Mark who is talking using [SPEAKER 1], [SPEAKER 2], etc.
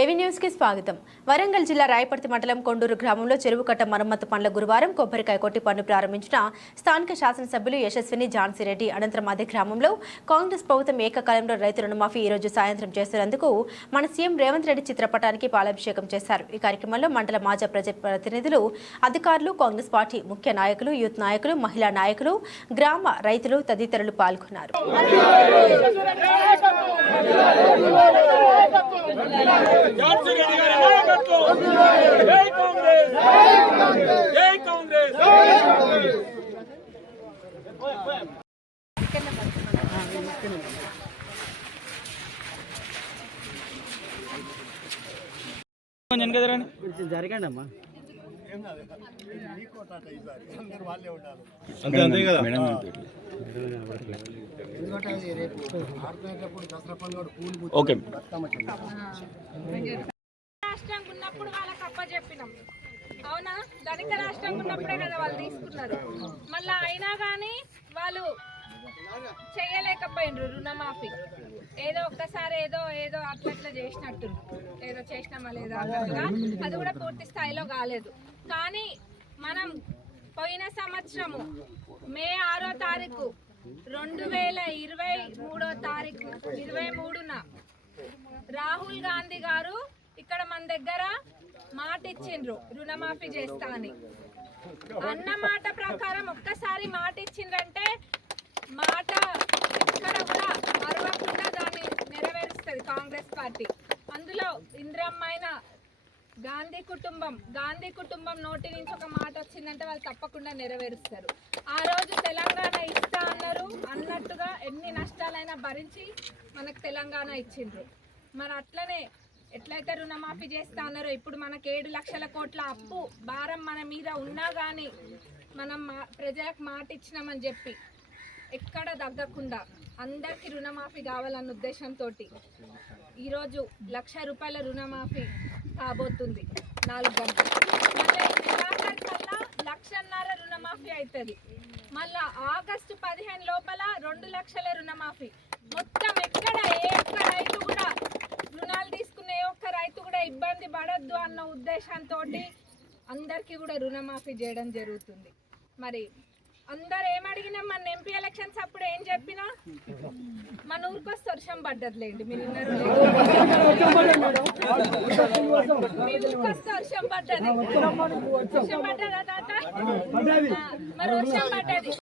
[SPEAKER 1] ఏవీ న్యూస్కి స్వాగతం. వరంగల్ జిల్లా రాయపర్తి మండలం కొండూరు గ్రామంలో చెరువు కట్ట మరమ్మతు పనుల గురువారం కొబ్బరికాయ కొట్టి పన్ను ప్రారంభించిన స్థానిక శాసనసభ్యులు యశస్విని ఝాన్సీ రెడ్డి అనంతరం అదే గ్రామంలో కాంగ్రెస్ ప్రభుత్వం ఏకకాలంలో రైతు రుణమాఫీ ఈ రోజు సాయంత్రం చేస్తున్నందుకు మన సీఎం రేవంత్ రెడ్డి చిత్రపటానికి పాలాభిషేకం చేశారు. ఈ కార్యక్రమంలో మండల మాజా ప్రజా ప్రతినిధులు అధికారులు కాంగ్రెస్ పార్టీ ముఖ్య నాయకులు యూత్ నాయకులు మహిళా నాయకులు గ్రామ రైతులు తదితరులు పాల్గొన్నారు.
[SPEAKER 2] ఝాన్సీ రెడ్డి గారి నాయకత్వం. జై కాంగ్రెస్. జై కాంగ్రెస్.
[SPEAKER 3] జరగండి అమ్మా
[SPEAKER 2] ఓకే.
[SPEAKER 4] రాష్ట్రంగా ఉన్నప్పుడు వాళ్ళకి అప్పచెప్పినాం అవునా? ధనిక రాష్ట్రంగా ఉన్నప్పుడే కదా వాళ్ళు తీసుకున్నారు. మళ్ళా అయినా కానీ వాళ్ళు చేయలేకపోయినరు రుణమాఫీ. ఏదో ఒక్కసారి ఏదో ఏదో అట్లా చేసినట్టు ఏదో చేసినామా లేదా అన్నట్టుగా. అది కూడా పూర్తి స్థాయిలో కాలేదు. కానీ మనం పోయిన సంవత్సరము మే ఆరో తారీఖు రెండు వేల ఇరవై మూడో తారీఖు ఇరవై మూడున రాహుల్ గాంధీ గారు ఇక్కడ మన దగ్గర మాట ఇచ్చిండ్రు రుణమాఫీ చేస్తా అని. అన్న మాట ప్రకారం ఒక్కసారి మాట ఇచ్చిండ్రంటే మాట ఎక్కడ కూడా మరవకుండా దాన్ని నెరవేరుస్తుంది కాంగ్రెస్ పార్టీ. అందులో ఇంద్రమ్మైన గాంధీ కుటుంబం గాంధీ కుటుంబం నోటి నుంచి ఒక మాట వచ్చిందంటే వాళ్ళు తప్పకుండా నెరవేరుస్తారు. ఆ రోజు తెలంగాణ ఇస్తా అన్నారు. అన్నట్టుగా ఎన్ని నష్టాలైనా భరించి మనకు తెలంగాణ ఇచ్చిండ్రు. మరి అట్లనే ఎట్లయితే రుణమాఫీ చేస్తా అన్నారో ఇప్పుడు మనకి ఏడు లక్షల కోట్ల అప్పు భారం మన మీద ఉన్నా కానీ మనం మా- ప్రజలకు మాట ఇచ్చినామని చెప్పి ఎక్కడ తగ్గకుండా అందరికీ రుణమాఫీ కావాలన్న ఉద్దేశంతో ఈరోజు లక్ష రూపాయల రుణమాఫీ కాబోతుంది. నాలుగు గంటలు. కల్లా లక్షన్నర రుణమాఫీ అవుతుంది మళ్ళా ఆగస్టు పదిహేను లోపల రెండు లక్షల రుణమాఫీ. మొత్తం ఎక్కడ ఏ ఒక్క రైతు కూడా రుణాలు తీసుకునే ఏ ఒక్క రైతు కూడా ఇబ్బంది పడద్దు అన్న ఉద్దేశంతో అందరికీ కూడా రుణమాఫీ చేయడం జరుగుతుంది. మరి అందరు ఏమడిగినా మన ఎంపీ ఎలక్షన్స్ అప్పుడు ఏం చెప్పినా? మన ఊరికి వస్తే వర్షం పడ్డదిలేండి మీరు మీ ఊరికి వస్తే వర్షం పడ్డది. వర్షం పడ్డదా తాత? మరి వర్షం పడ్డది.